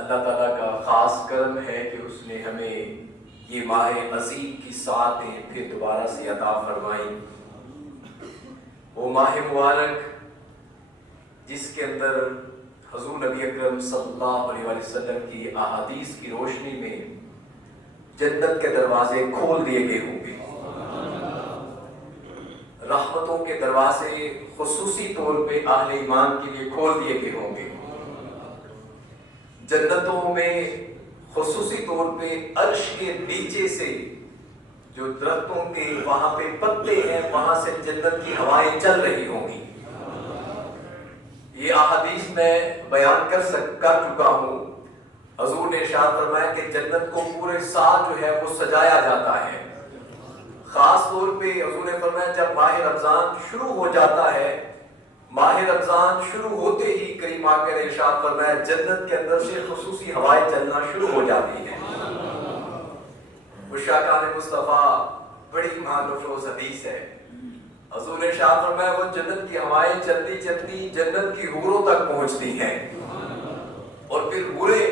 اللہ تعالیٰ کا خاص کرم ہے کہ اس نے ہمیں یہ ماہ عظیم کی ساعتیں پھر دوبارہ سے عطا فرمائیں۔ وہ ماہ مبارک جس کے اندر حضور نبی اکرم صلی اللہ علیہ وسلم کی احادیث کی روشنی میں جنت کے دروازے کھول دیے گئے ہوں گے، رحمتوں کے دروازے خصوصی طور پہ اہل ایمان کے لیے کھول دیے گئے ہوں گے، جنتوں میں خصوصی طور پہ عرش کے نیچے سے جو درختوں کے وہاں پہ پتے ہیں وہاں سے جنت کی ہوائیں چل رہی ہوں گی۔ یہ احادیث میں بیان کر چکا ہوں۔ حضور نے ارشاد فرمایا کہ جنت کو پورے سال جو ہے وہ سجایا جاتا ہے۔ خاص طور پہ حضور نے فرمایا جب ماہ رمضان شروع ہو جاتا ہے، ماہ رمضان شروع ہوتے ہی کریم آقا نے ارشاد فرمایا جنت کے اندر سے خصوصی ہوائیں چلنا شروع ہو جاتی ہیں۔ مشاکان مصطفیٰ بڑی ایمان افروز حدیث ہے۔ حضور نے ارشاد فرمایا وہ جنت کی ہوائیں چلتی چلتی جنت کی حوروں تک پہنچتی ہیں، اور پھر حوریں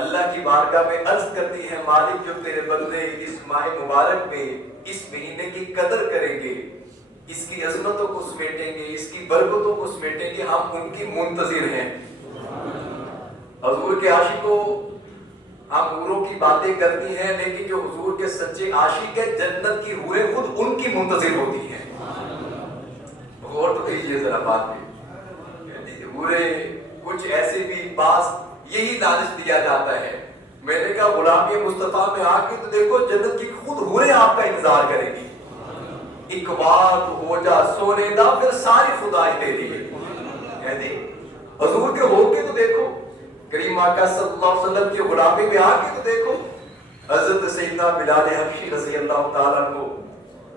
اللہ کی بارگاہ میں عرض کرتی ہیں مالک جو تیرے بندے اس ماہ مبارک میں اس مہینے کی قدر کریں گے، اس کی عظمتوں کو سمیٹیں گے، اس کی برکتوں کو سمیٹیں گے، ہم ان کی منتظر ہیں۔ حضور کے عاشقوں، ہم حوروں کی باتیں کرتی ہیں لیکن جو حضور کے سچے عاشق ہیں جنت کی حوریں خود ان کی منتظر ہوتی ہیں۔ غور تو کیجیے ذرا بات میں، حوریں کچھ ایسے بھی بعض یہی لالچ دیا جاتا ہے۔ میں نے کہا غلامی مصطفیٰ میں آ کے تو دیکھو جنت کی خود حوریں آپ کا انتظار کریں گی۔ ایک بار ہو جا سونے دا پھر ساری خدائی تیری ہے جی۔ حضور کے ہو کے تو دیکھو، کریم آقا صلی اللہ علیہ وسلم کی غلامی میں آ کے تو دیکھو۔ حضرت سیدنا بلال حبشی رضی اللہ تعالیٰ عنہ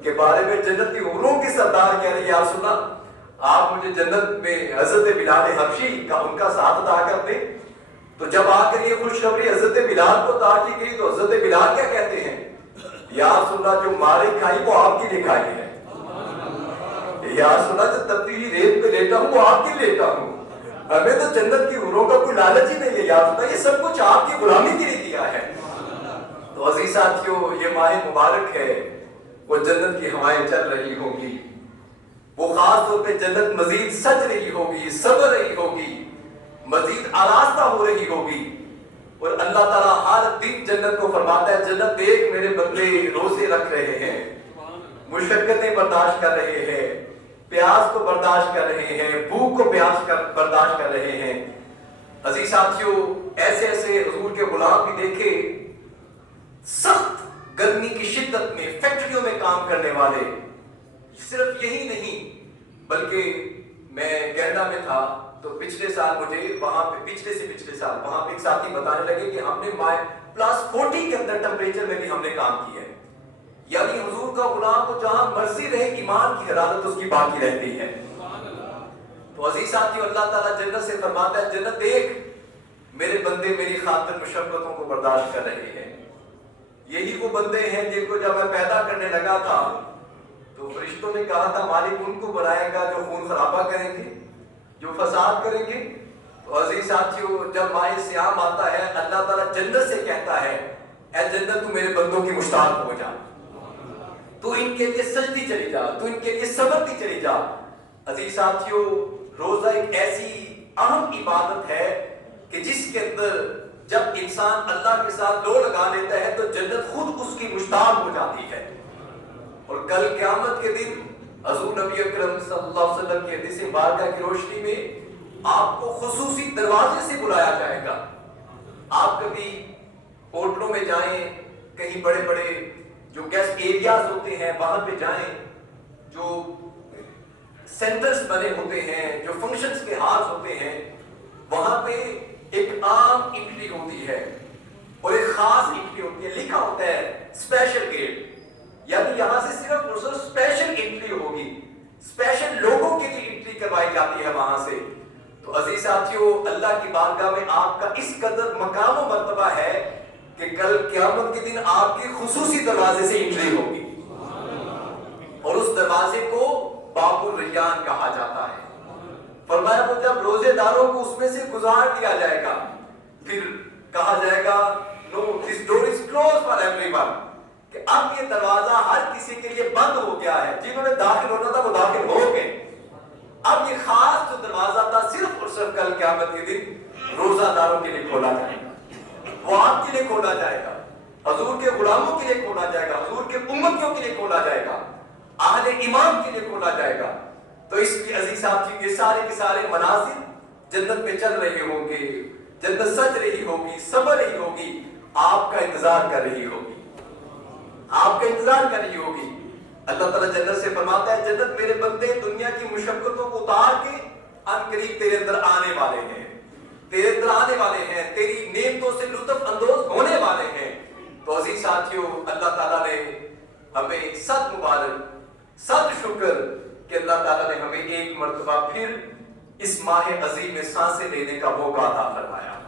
کے بارے میں جنت کی حوروں کی سردار کہہ رہی یا رسول اللہ آپ مجھے جنت میں حضرت بلال حبشی کا ان کا ساتھ ادا کر دیں۔ تو جب آ کر یہ خوشخبری حضرت بلال کو عطا کی گئی تو حضرت بلال کیا کہتے ہیں؟ یا رسول اللہ جو مارے کھائی وہ آپ کی لیے کھائی ہے، یا رسول اللہ جو تپتی ریت پہ لیٹا ہوں وہ آپ کی لیٹا ہوں، ہمیں تو جنت کی حوروں کا کوئی لالچ ہی نہیں ہے یا رسول اللہ، یہ سب کچھ آپ کی غلامی کے لیے دیا ہے۔ تو عزیز ساتھیو یہ ماہ مبارک ہے، وہ جنت کی ہوائیں چل رہی ہوں گی، وہ خاص طور پہ جنت مزید سج رہی ہوگی، سبر رہی ہوگی، مزید آراستہ ہو رہی ہوگی، اور اللہ تعالیٰ ہر دن جنت کو فرماتا ہے جنت دیکھ میرے بندے روزے رکھ رہے ہیں، مشقتیں برداشت کر رہے ہیں، پیاس کو برداشت کر رہے ہیں، بھوک کو برداشت کر رہے ہیں۔ عزیز ساتھیو ایسے ایسے حضور کے غلام بھی دیکھے سخت گرمی کی شدت میں فیکٹریوں میں کام کرنے والے، صرف یہی نہیں بلکہ میں کینیڈا میں تھا تو پچھلے سال مجھے وہاں پہ پچھلے سال وہاں پہ ایک ساتھی بتانے لگے کہ ہم نے +40 کے اندر ٹمپریچر میں بھی ہم نے کام کیا ہے، یعنی حضور کا غلام کو جہاں مرضی رہے ایمان کی حرارت اس کی باقی رہتی ہے۔ تو عزیز ساتھیو اللہ تعالیٰ جنت سے فرماتا ہے جنت دیکھ میرے بندے میری خاطر مشقتوں کو برداشت کر رہے ہیں، یہی وہ بندے ہیں جن کو جب میں پیدا کرنے لگا تھا تو فرشتوں نے کہا تھا مالک ان کو بنائے گا جو خون خرابہ کریں گے، جو فساد کریں گے۔ تو عزیز ساتھیو جب ماہ صیام آتا ہے اللہ تعالیٰ جنت سے کہتا ہے اے جنت تو میرے بندوں کی مشتاق ہو جا، تو ان کے لیے سجدی چلی جا، تو ان کے لیے صبرتی چلی جا۔ عزیز ساتھیو روزہ ایک ایسی اہم عبادت ہے کہ جس کے اندر جب انسان اللہ کے ساتھ لو لگا لیتا ہے تو جنت خود اس کی مشتاق ہو جاتی ہے، اور کل قیامت کے دن حضور نبی اکرم صلی اللہ علیہ وسلم کی حدیث مبارکہ کی روشنی میں آپ کو خصوصی دروازے سے بلایا جائے گا۔ آپ کبھی ہوٹلوں میں جائیں، کہیں بڑے بڑے جو گیسٹ ایریاز ہوتے ہیں وہاں پہ جائیں، جو سینٹرز بنے ہوتے ہیں، جو فنکشنز کے ہالز ہوتے ہیں، وہاں پہ ایک عام انٹری ہوتی ہے اور ایک خاص انٹری ہوتی ہے، لکھا ہوتا ہے اسپیشل گیٹ، یعنی یہاں سے صرف اور صرف اسپیشل انٹری ہوگی، اسپیشل لوگوں کے لیے انٹری کروائی جاتی ہے وہاں سے۔ تو عزیز ساتھیو اللہ کی بارگاہ میں آپ کا اس قدر مقام و مرتبہ ہے کہ کل قیامت کے دن آپ کی خصوصی دروازے سے انٹری ہوگی، اور اس دروازے کو باب الریان کہا جاتا ہے۔ فرمایا وہ جب روزے داروں کو اس میں سے گزار دیا جائے گا پھر کہا جائے گا no this door is close for everyone, کہ اب یہ دروازہ ہر کسی کے لیے بند ہو گیا ہے. جنہوں نے داخل ہونا تھا وہ داخل ہو گئے. اب یہ خاص جو دروازہ تھا صرف اور صرف کل قیامت کے دن روزہ داروں کے لیے کھولا جائے گا، وہ آپ کے لیے کھولا جائے گا، حضور کے غلاموں کے لیے کھولا جائے گا، حضور کے امتیوں کے لیے کھولا جائے گا، اہل ایمان کے لیے کھولا جائے گا. تو اس لیے عزیز صاحب یہ سارے کے سارے مناظر جنت میں چل رہے ہوں گے، جنت سج رہی ہوگی، سبر رہی ہوگی، آپ کا انتظار کر رہی ہوگی، آپ کا انتظار کر رہی ہوگی. اللہ تعالیٰ جنت سے فرماتا ہے جنت میرے بندے دنیا کی مشقتوں کو اتار کے ان قریب تیرے اندر آنے والے ہیں، تیرے اندر آنے والے ہیں، تیری نعمتوں سے لطف اندوز ہونے والے ہیں. تو عزیز ساتھیوں اللہ تعالیٰ نے ہمیں صد مبارک صد شکر کہ اللہ تعالیٰ نے ہمیں ایک مرتبہ پھر اس ماہ عظیم میں سانسیں لینے کا موقع عطا فرمایا.